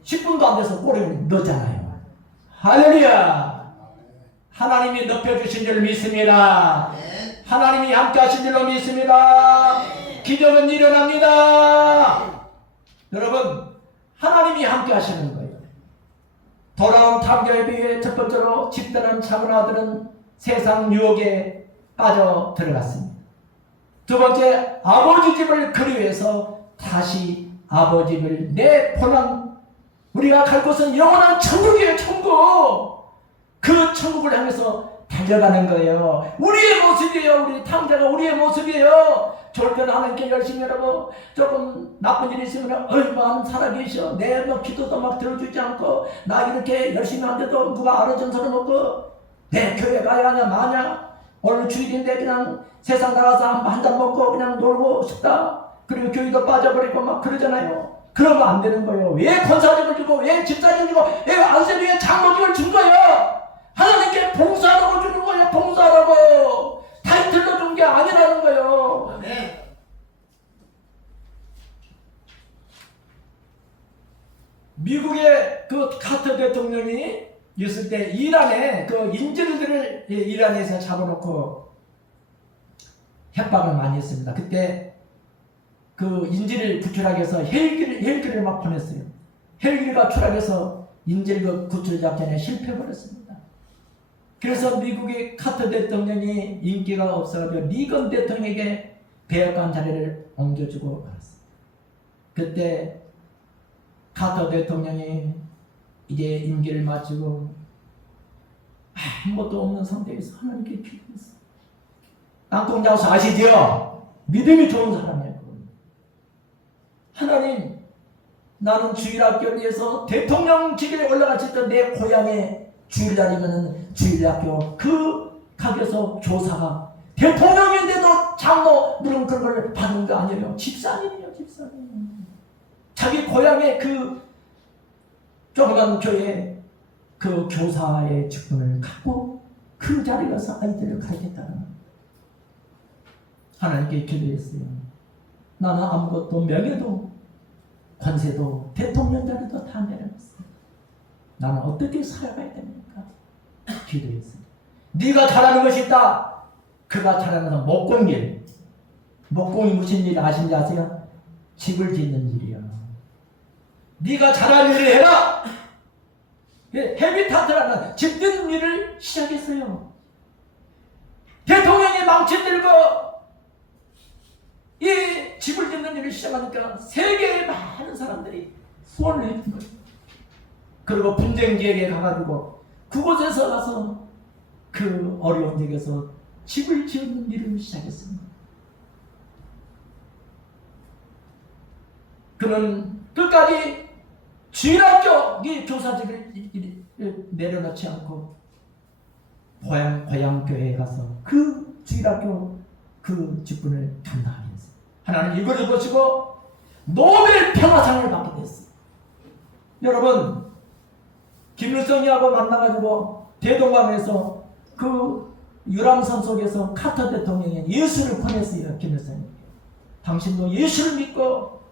10분도 안 돼서 골을 넣었잖아요. 할렐루야. 하나님이 높여주신 줄 믿습니다. 하나님이 함께 하신 줄로 믿습니다. 기적은 일어납니다. 여러분, 하나님이 함께 하시는 거예요. 돌아온 탐교에 비해 첫 번째로 집단한 작은 아들은 세상 유혹에 빠져 들어갔습니다. 두 번째, 아버지 집을 그리워해서 다시 아버지 집을 내보낸 우리가 갈 곳은 영원한 천국이에요. 천국. 그 천국을 향해서 달려가는 거예요. 우리의 모습이에요. 우리 탕자가 우리의 모습이에요. 졸전 하나님께 열심히 하라고 조금 나쁜 일이 있으면 얼마나 살아계셔. 내 뭐 기도도 막 들어주지 않고 나 이렇게 열심히 하는데도 누가 알아준 소리 먹고 내 교회 가야 하냐 마냐. 오늘 주일인데 그냥 세상 나가서 한 잔 먹고 그냥 놀고 싶다. 그리고 교회도 빠져버리고 막 그러잖아요. 그러면 안 되는 거예요. 왜 권사직을 주고 왜 집사직을 주고 왜 안세비에 장로직을 준 거예요. 하나님께 봉사하라고 주는 거예요. 봉사하라고. 타이틀도 준 게 아니라는 거예요. 아멘. 미국의 그 카터 대통령이 있을 때 이란에 그 인질들을 이란에서 잡아놓고 협박을 많이 했습니다. 그때 그 인질을 구출하기 위해서 헬기를 막 보냈어요. 헬기가 추락해서 인질 그 구출 작전에 실패해버렸습니다. 그래서 미국의 카터 대통령이 인기가 없어가지고 리건 대통령에게 백악관 자리를 옮겨주고 말았어요. 그때 카터 대통령이 이제 임기를 마치고 아무것도 없는 상태에서 하나님께 기도했어요. 땅콩장수 아시죠? 믿음이 좋은 사람이에요. 하나님, 나는 주일학교를 위해서 대통령직에 올라갔을 때 내 고향에 주일날이면 주일학교 그 가게에서 조사가 대통령인데도 장로 물은 그런 걸 받는 거 아니에요. 집사님이에요. 집사님. 자기 고향의 그 조그만 교회 그 교사의 직분을 갖고 그 자리에 가서 아이들을 가르쳤다는 하나님께 기도했어요. 나는 아무것도 명예도 권세도 대통령 자리도 다 내려놨어요. 나는 어떻게 살아가야 됩니까? 기도했습니다. 네가 잘하는 것이 있다. 그가 잘하는 건 목공일. 목공이 무슨 일 아신지 아세요? 집을 짓는 일이야. 네가 잘하는 일을 해라. 헤비타트라는 집 짓는 일을 시작했어요. 대통령이 망치 들고 이 집을 짓는 일을 시작하니까 세계의 많은 사람들이 후원을 해준 거예요. 그리고 분쟁 지역에 가가지고 그곳에서 가서 그 어려운 지역에서 집을 짓는 일을 시작했습니다. 그는 끝까지 주일학교 이 교사직을 내려놓지 않고 고향교회에 가서 그 주일학교 그 직분을 감당하게 했어요. 하나님 이걸 보시고 노벨 평화상을 받게 됐어요. 여러분, 김일성이하고 만나가지고 대동강에서 그 유람선 속에서 카터 대통령이 예수를 보냈어요. 김일성이. 당신도 예수를 믿고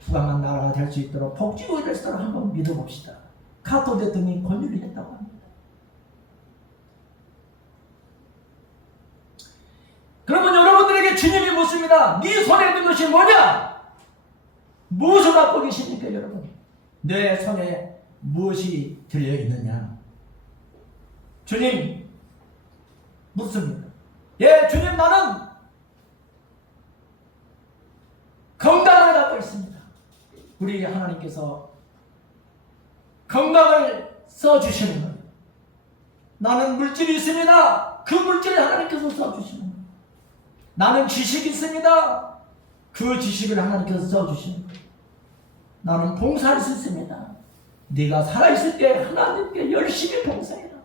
부강한 나라가 될 수 있도록 복지국이 될 수 있도록 한번 믿어봅시다. 카터 대통령이 권유를 했다고 합니다. 그러면 여러분들에게 주님이 묻습니다. 네 손에 든 것이 뭐냐? 무엇을 갖고 계십니까, 여러분? 내 손에 무엇이 들려있느냐? 주님 묻습니다. 예, 주님, 나는 건강을 갖고 있습니다. 우리 하나님께서 건강을 써주시는 거예요. 나는 물질이 있습니다. 그 물질을 하나님께서 써주시는 거예요. 나는 지식이 있습니다. 그 지식을 하나님께서 써주시는 거예요. 나는 봉사할 수 있습니다. 네가 살아있을 때 하나님께 열심히 봉사해라.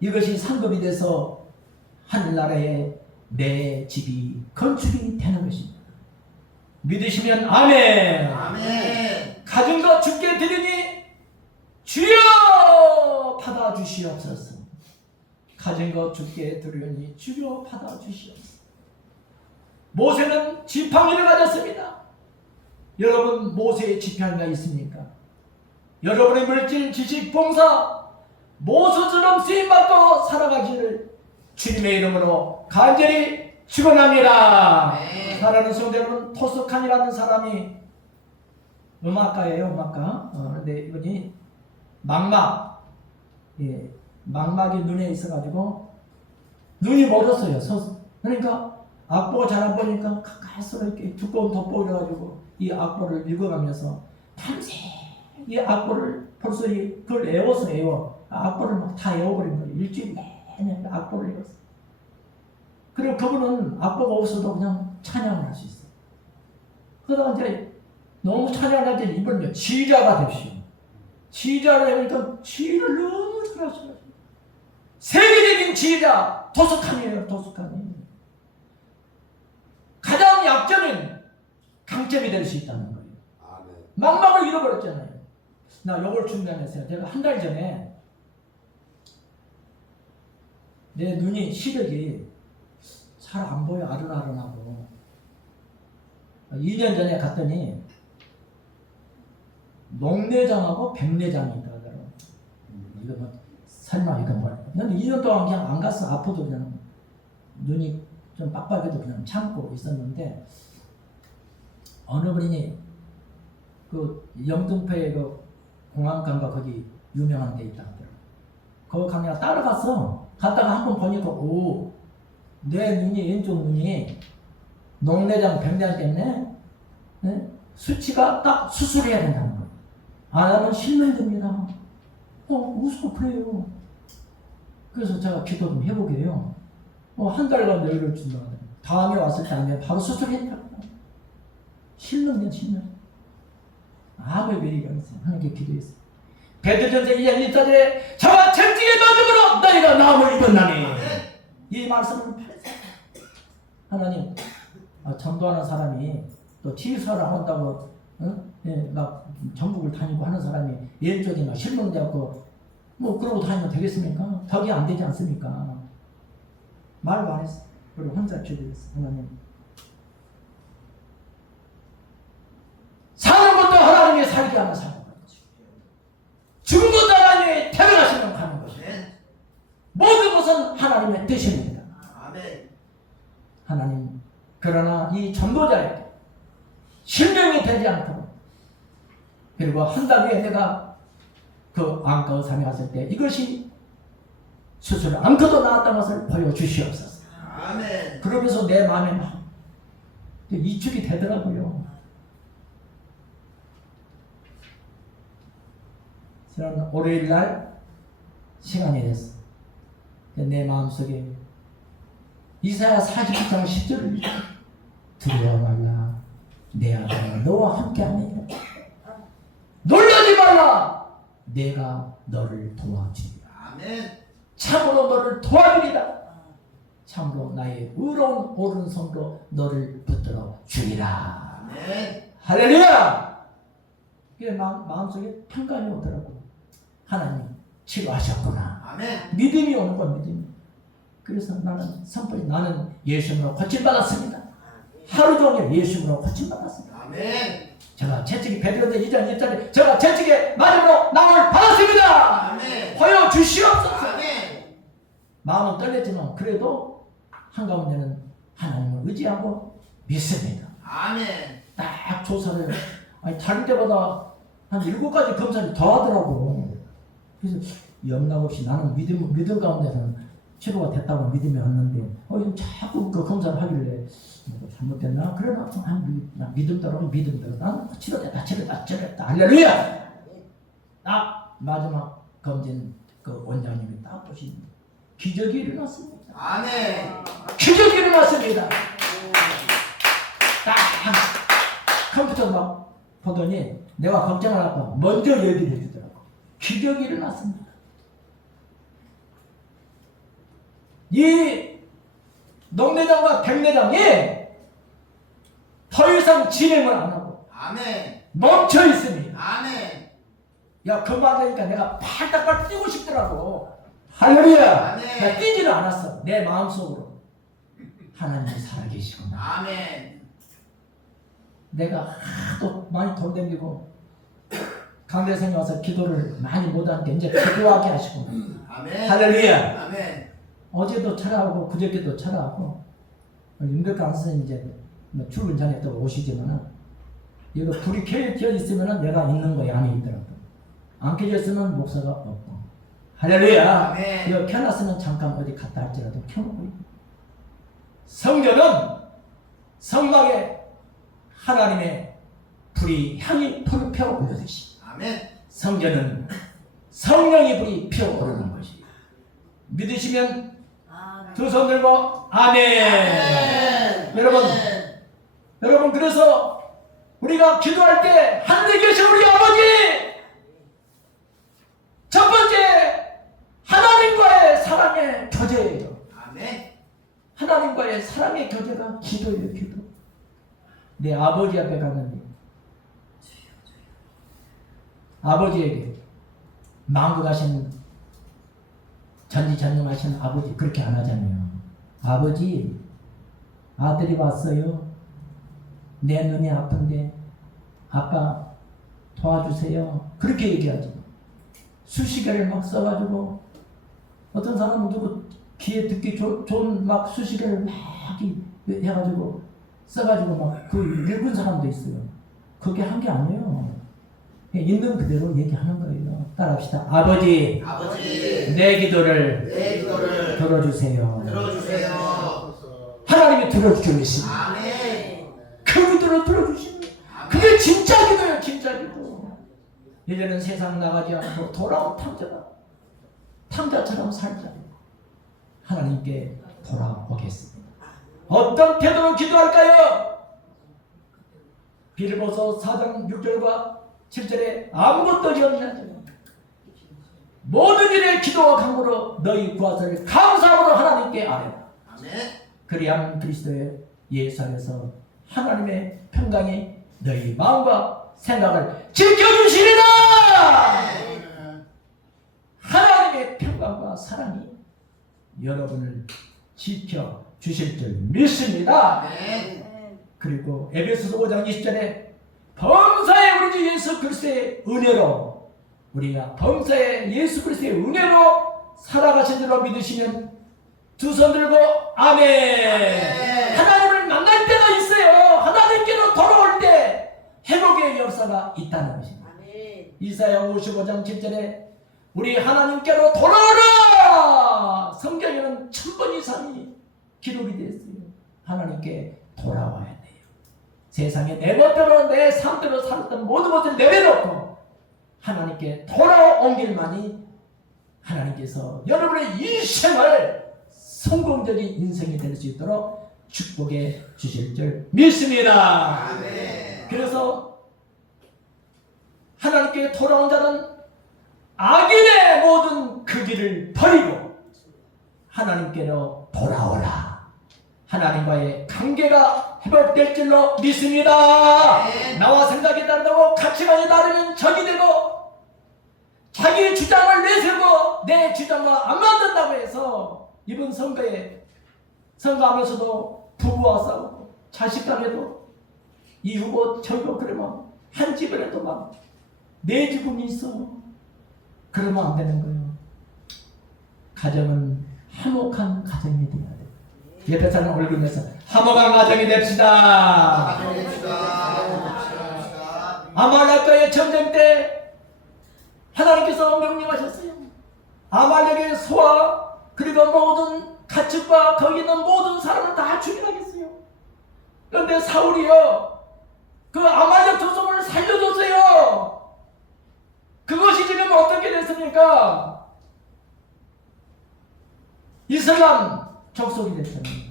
이것이 상급이 돼서 하늘나라에 내 집이 건축이 되는 것입니다. 믿으시면 아멘. 아멘. 가진 것 주께 드리니 주여 받아주시옵소서. 가진 것 주께 드리니 주여 받아주시옵소서. 모세는 지팡이를 가졌습니다. 여러분, 모세의 지팡이가 있습니까? 여러분의 물질, 지식, 봉사, 모수처럼 쓰임받고 살아가기를 주님의 이름으로 간절히 축원합니다. 네. 사랑하는 성도 여러분, 토스칸이라는 사람이 음악가예요, 음악가. 그런데 이분이 망막, 망막이 눈에 있어가지고 눈이 멀었어요. 그러니까 악보가 잘 안 보니까 가까이서 이렇게 두꺼운 돋보이가지고 이 악보를 읽어가면서 밤새 이 악보를 벌써 그걸 외워 악보를 막 다 외워버린 거예요. 일주일 내내 악보를 읽었어요. 그리고 그분은 악보가 없어도 그냥 찬양을 할 수 있어요. 그러다가 이제 너무 찬양을 할 때 이번에 지휘자가 됩시오. 지휘자를 하니까 지휘를 너무 잘하시거든요. 세계적인 지휘자 토스칸이에요. 토스칸이 가장 약점은 강점이 될 수 있다는 거예요. 망막을 잃어버렸잖아요. 나 요걸 중단했어요. 제가 한 달 전에 내 눈이 시력이 잘 안 보여. 아른아른하고 2년 전에 갔더니 녹내장하고 백내장이 있더라고요. 이거 뭐 설마 이거 뭐야? 난 2년 동안 그냥 안 갔어. 아파도 그냥 눈이 좀 빡빡해도 그냥 참고 있었는데 어느 분이 그 영등포에 그 공항간가 거기 유명한 데 있다 하더라고요. 거기 가면 따라갔어. 갔다가 한번 보니까 내 눈이 왼쪽 눈이 녹내장 백내장 때문에 수치가 딱 수술해야 된다는 거예요. 안 하면 실명됩니다. 무슨 그래요. 그래서 제가 기도 좀 해보게 해요. 한 달간 여유를 준다. 다음에 왔을 때 아니면 바로 수술했다고. 실명된 실명. 아무 의미가 있어요. 하나님께 기도했어요. 베드로전서 2장 1절에 저와 천지의 믿음으로 너희가 나음을 입었나니 이 말씀을 팔았어요. 하나님, 전도하는 사람이 또 치유사를 한다고 막 전국을 다니고 하는 사람이 왼쪽에 막 실명되었고 뭐 그러고 다니면 되겠습니까? 덕이 안 되지 않습니까? 말도 안 했어. 그리고 혼자 기도했어. 하나님, 사는 것도 하나님이 살게 하는 사는 거지. 죽은 것도 하나님이 데려가시면 가는 거지. 그것은 하나님의 뜻입니다. 아멘. 하나님, 그러나 이 전도자에게 실명이 되지 않도록, 그리고 한 달 후에 내가 그 안과 의사에 갔을 때 이것이 수술 암컷도 나았다는 것을 보여주시옵소서. 아멘. 그러면서 내 마음에 막 이축이 되더라고요. 지난 월요일 날 시간이 됐어. 내 마음속에 이사야 49장 10절을 두려워 말라, 내 아들아 너와 함께하니 놀라지 말라, 내가 너를 도와주리라. 아멘. 참으로 너를 도와주리라. 참으로 나의 의로운 오른손으로 너를 붙들어 주리라. 아멘. 할렐루야. 그게 마음속에 평강이 오더라고. 하나님 치료하셨구나. 아멘. 믿음이 오는 거야, 믿음이. 그래서 나는 선포해, 나는 예수님으로 고침받았습니다. 하루 종일 예수님으로 고침받았습니다. 아멘. 제가 채찍이 베드로전 2장 1절에 제가 채찍에 맞음으로 나을 받았습니다. 아멘. 허여 주시옵소서. 아멘. 마음은 떨렸지만 그래도 한가운데는 하나님을 의지하고 믿습니다. 아멘. 딱 조사를, 아니 다른 때보다 한 7가지 검사를 더 하더라고. 그래서 염락없이 나는 믿음 가운데서는 치료가 됐다고 믿음이 왔는데 자꾸 그 검사를 하길래 뭐 잘못됐나? 그러나 나 믿음대로 난 치료됐다 할렐루야. 딱 마지막 검진 그 원장님이 딱 보시니 기적이 일어났습니다. 아멘. 기적이 일어났습니다. 딱 컴퓨터 막 보더니 내가 걱정을 하고 먼저 얘기를 해주더라고. 기적이 일어났습니다. 이 농내장과 백내장이 더 이상 진행을 안 하고 아멘. 멈춰 있습니다. 아멘. 야, 그 말하니까 내가 팔딱팔 뛰고 싶더라고. 할렐루야. 아멘. 내가 뛰지는 않았어. 내 마음속으로 하나님이 살아계시구나. 아멘. 내가 하도 많이 돌아다니고 강대성에 와서 기도를 많이 못하는데 이제 기도하게 하시구나. 아멘. 할렐루야. 아멘. 어제도 철하고 그저께도 철하고 윤백관 선생님 이제 뭐 출근 전에 또 오시지만은 이거 불이 켜져 있으면은 내가 있는 거야, 안에 있더라고. 안 켜져 있으면 목사가 없고. 할렐루야. 아멘. 이거 켜놨으면 잠깐 어디 갔다 할지라도 켜놓고 있고. 성전은 성막에 하나님의 불이 향이 불을 피어오르듯이 아멘. 성전은 성령의 불이 피어오르는 것이. 믿으시면 두 손 들고 아멘. 여러분 그래서 우리가 기도할 때 하늘에 계신 우리 아버지, 첫 번째 하나님과의 사랑의 교제예요. 아멘. 하나님과의 사랑의 교제가 기도예요. 기도. 내 아버지 앞에 갔는데 아버지에게 만국하신 전지전능하신 아버지 그렇게 안 하잖아요. 아버지, 아들이 왔어요. 내 눈이 아픈데 아빠 도와주세요. 그렇게 얘기하죠. 수시계를 막 써가지고 어떤 사람은 누구 귀에 듣기 좋은 막 수시계를 막 해가지고 써가지고 막 그 읽은 사람도 있어요. 그게 한 게 아니에요. 있는 그대로 얘기하는 거예요. 따라합시다. 아버지, 내 기도를 들어주세요. 하나님이 들어주시면 아멘. 그 기도를 들어주시면 그게 진짜 기도예요. 진짜 기도. 이제는 세상 나가지 않고 돌아온 탕자처럼 살자. 하나님께 돌아오겠습니다. 어떤 태도로 기도할까요? 빌보서 4장 6절과 7절에 아무것도 없냐. 모든 일에 기도와 간구로 너희 구하사를 감사함으로 하나님께 아뢰라. 아멘. 그리하면 그리스도의 예수 안에서 하나님의 평강이 너희 마음과 생각을 지켜주시리라. 하나님의 평강과 사랑이 여러분을 지켜주실 줄 믿습니다. 아멘. 그리고 에베소서 5장 20절에 범사의 우리 주 예수 그리스도의 은혜로 우리가 범사의 예수 그리스도의 은혜로 살아가신 줄로 믿으시면 두 손 들고 아멘. 하나님을 만날 때가 있어요. 하나님께로 돌아올 때 회복의 역사가 있다는 것입니다. 이사야 55장 7절에 우리 하나님께로 돌아오라. 성경에는 1000번 이상이 기록이 되어 있어요. 하나님께 돌아와야 돼요. 세상에 내 멋대로 내 삶대로 살았던 모든 것을 내려놓고 하나님께 돌아온 길만이 하나님께서 여러분의 이 생활 성공적인 인생이 될 수 있도록 축복해 주실 줄 믿습니다. 아멘. 그래서 하나님께 돌아온 자는 악인의 모든 그 길을 버리고 하나님께로 돌아오라. 하나님과의 관계가 회복될 줄로 믿습니다. 나와 생각이 다르다고 가치관이 다르면 적이 되고 자기 주장을 내세우고 내 주장과 안 맞는다고 해서 이번 선거에 선거하면서도 부부와 싸우고 자식 간에도 이 후보 저 후보 그러면 한 집안에도 막 내주군이 있어. 그러면 안 되는 거예요. 가정은 화목한 가정이 되어야 돼요. 옆에 사람 얼굴면서 화목한 가정이 됩시다. 아말렉과의 전쟁 때 하나님께서 명령하셨어요. 아말렉의 소와 그리고 모든 가축과 거기 있는 모든 사람을 다 죽이라겠어요. 그런데 사울이요 그 아말렉 조상을 살려줬어요. 그것이 지금 어떻게 됐습니까? 이슬람 족속이 됐잖아요.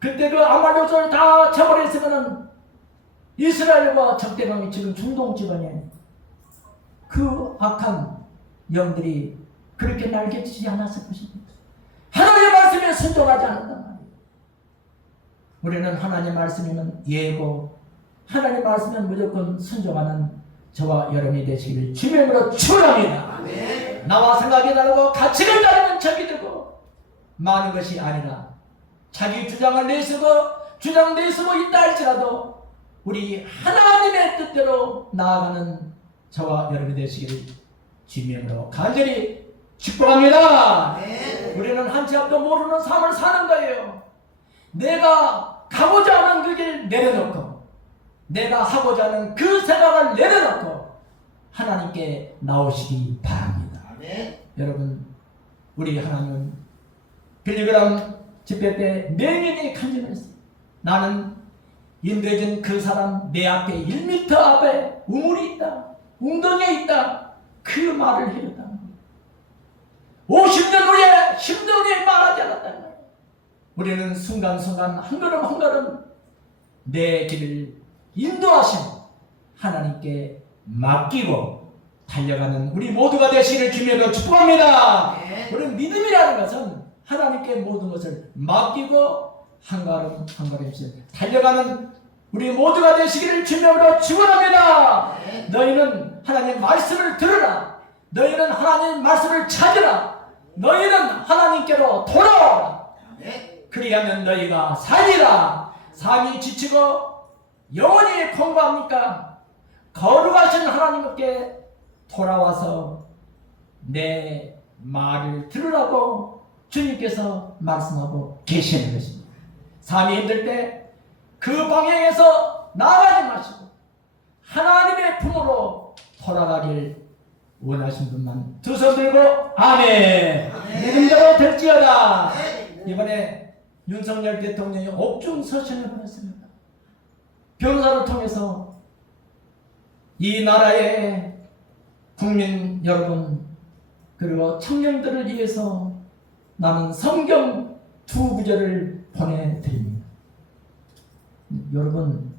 그때 그 아말렉 조상을 다 쳐버렸으면은 이스라엘과 적대감이 지금 중동 지방에 그 악한 영들이 그렇게 날개치지 않았을 것입니다. 하나님의 말씀에 순종하지 않는단 말이에요. 우리는 하나님 말씀이면 예고, 하나님 말씀은 무조건 순종하는 저와 여러분이 되시기를 주님으로 축원합니다. 나와 생각이 다르고 가치를 다르면 적이 되고 많은 것이 아니라 자기 주장을 내세우고 주장 내세우고 있다 할지라도 우리 하나님의 뜻대로 나아가는 저와 여러분이 되시기를 주님으로 간절히 축복합니다. 우리는 한치 앞도 모르는 삶을 사는 거예요. 내가 가고자 하는 그 길 내려놓고 내가 하고자 하는 그 생각을 내려놓고 하나님께 나오시기 바랍니다. 여러분 우리 하나님은 빌리그람 집회 때 맹인이 간증했어요. 나는 인도해진 그 사람 내 앞에 1m 앞에 우물이 있다. 웅덩이에 있다. 그 말을 해줬다는 거예요. 50년 후에 힘든 후에 말하지 않았다는 거예요. 우리는 순간순간 한 걸음 한 걸음 내 길을 인도하신 하나님께 맡기고 달려가는 우리 모두가 되시기를 주님으로 축복합니다. 우리는 믿음이라는 것은 하나님께 모든 것을 맡기고 한 걸음 한 걸음씩 달려가는 우리 모두가 되시기를 주님으로 축원합니다. 너희는 하나님의 말씀을 들으라. 너희는 하나님의 말씀을 찾으라. 너희는 하나님께로 돌아오라. 그리하면 너희가 살리라. 삶이 지치고 영원히 공부합니까? 거룩하신 하나님께 돌아와서 내 말을 들으라고 주님께서 말씀하고 계시는 것입니다. 삶이 힘들 때 그 방향에서 나아가지 마시고 하나님의 품으로 돌아가길 원하신 분만 두 손 들고 아멘. 믿음대로 될지어다. 이번에 윤석열 대통령이 옥중 서신을 보냈습니다. 변호사를 통해서 이 나라의 국민 여러분 그리고 청년들을 위해서 나는 성경 2구절을 보내드립니다. 여러분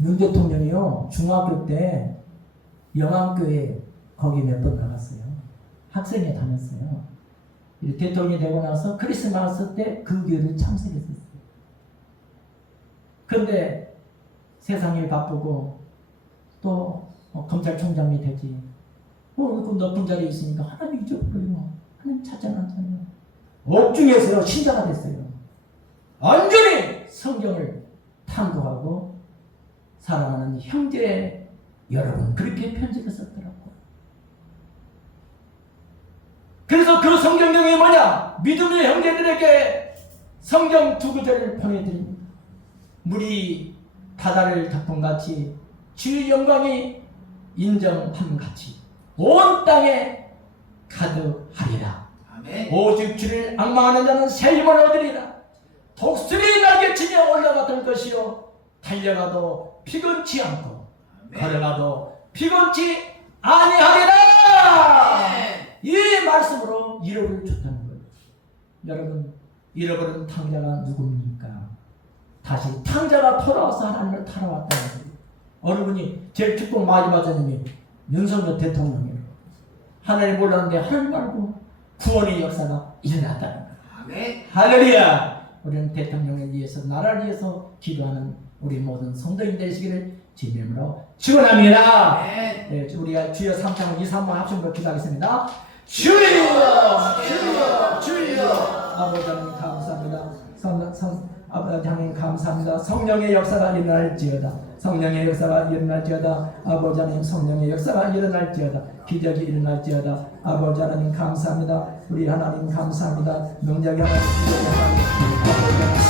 윤 대통령이요 중학교 때 영암교회 거기 몇 번 나갔어요. 학생회 다녔어요. 대통령이 되고 나서 크리스마스 때 그 교회를 참석했었어요. 그런데 세상이 바쁘고 또 검찰총장이 되지. 그 높은 자리에 있으니까 하나님 잊어버려요. 하나님 찾지 않았잖아요. 옥중에서 신자가 됐어요. 완전히 성경을 탐구하고 사랑하는 형제 여러분 그렇게 편지를 썼더라고요. 그래서 그 성경경이 뭐냐? 믿음의 형제들에게 성경 두 구절을 보내드립니다. 물이 바다를 덮음같이 주의 영광이 인정함같이 온 땅에 가득하리라. 아멘. 오직 주를 앙망하는 자는 새 힘을 얻으리라. 독수리 날개치며 올라갔던 것이요 달려가도 피곤치 않고 아멘. 걸어가도 피곤치 아니하리라. 이 말씀으로 위로를 줬다는 거예요. 여러분, 잃어버린 탕자가 누굽니까? 다시 탕자가 돌아와서 하나님을 따라왔다는 거예요. 어느 분이 제일 축복 많이 받은 분이 윤석열 대통령이에요. 하나님 몰랐는데 하나님 알고 구원의 역사가 일어났다는 거예요. 아멘. 할렐루야. 우리는 대통령을 위해서 나라를 위해서 기도하는 우리 모든 성도인 되시기를 주님으로 축원합니다. 아멘. 네, 우리가 주여 3창을 2, 3번 합성으로 기도하겠습니다. 주여 주여 주여. 아버지 하나님 감사합니다. 아버지 하나님 감사합니다. 성령의 역사가 일어날지어다. 성령의 역사가 일어날지어다. 아버지 하나님 성령의 역사가 일어날지어다. 기적이 일어날지어다. 아버지 하나님 감사합니다. 우리 하나님 감사합니다. 명작의 하나님, 기적의 하나님, 아버지 하나님,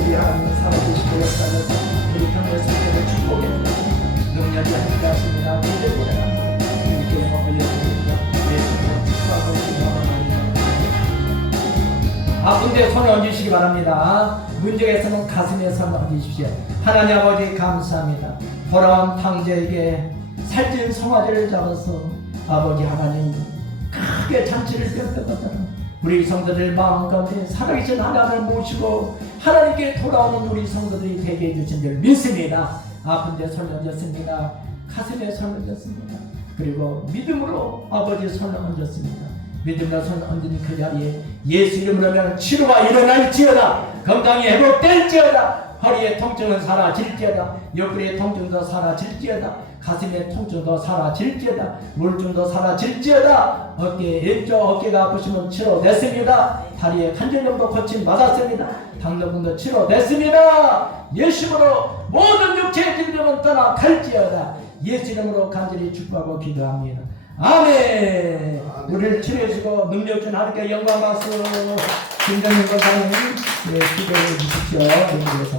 우리 하나님 살아계시고 역사하셔서 우리 평의 생명을 축복해 주시고 능력이 함께 하십니다. 기적이 일어납니다. 이렇게 올려드립니다. 예수님을 축복하고 기도합니다. 아픈데 손을 얹으시기 바랍니다. 문제가 있으면 가슴에 손을 얹으십시오. 하나님 아버지 감사합니다. 돌아온 탕자에게 살찐 송아지를 잡아서 아버지 하나님 크게 잔치를 펼쳤다는 우리 성도들 마음 가운데 살아계신 하나님을 모시고 하나님께 돌아오는 우리 성도들이 되게 해주신 줄 믿습니다. 아픈데 손을 얹었습니다. 가슴에 손을 얹었습니다. 그리고 믿음으로 아버지 손을 얹었습니다. 믿음으로 손을 얹은 그 자리에 예수 이름으로 치료가 일어날지어다. 건강이 회복될지어다. 허리의 통증은 사라질지어다. 옆구리의 통증도 사라질지어다. 가슴의 통증도 사라질지어다. 우울증도 사라질지어다. 왼쪽 어깨가 아프시면 치료됐습니다. 다리에 관절염도 고침 받았습니다. 당뇨병도 치료됐습니다. 예수님으로 모든 육체의 질병은 떠나갈지어다. 예수 이름으로 간절히 축복하고 기도합니다. 아멘. 우리를 치료해주고 능력 준 하나님께 영광 박수. 김정민 권사님 기도해 주십시오. 연구해서.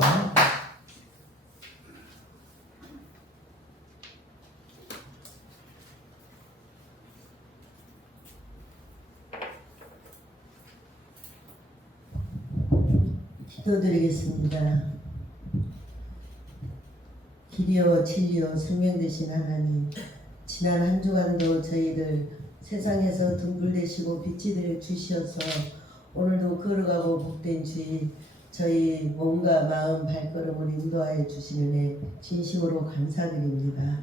기도드리겠습니다. 길이요 진리요 생명 되신 하나님, 지난 한 주간도 저희들 세상에서 등불되시고 빛이 되어 주시어서 오늘도 걸어가고 복된 주일 저희 몸과 마음 발걸음을 인도하여 주시는 진심으로 감사드립니다.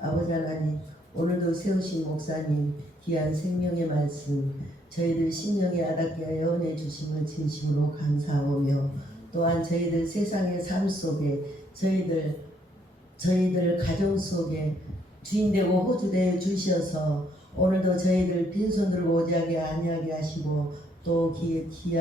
아버지 하나님, 오늘도 세우신 목사님 귀한 생명의 말씀 저희들 심령에 아닿게 예언해 주심을 진심으로 감사하며 또한 저희들 세상의 삶 속에 저희들 가정 속에 주인되고 호주되어 주셔서 오늘도 저희들 빈손 들고 오지하게 아니하게 하시고 또 귀한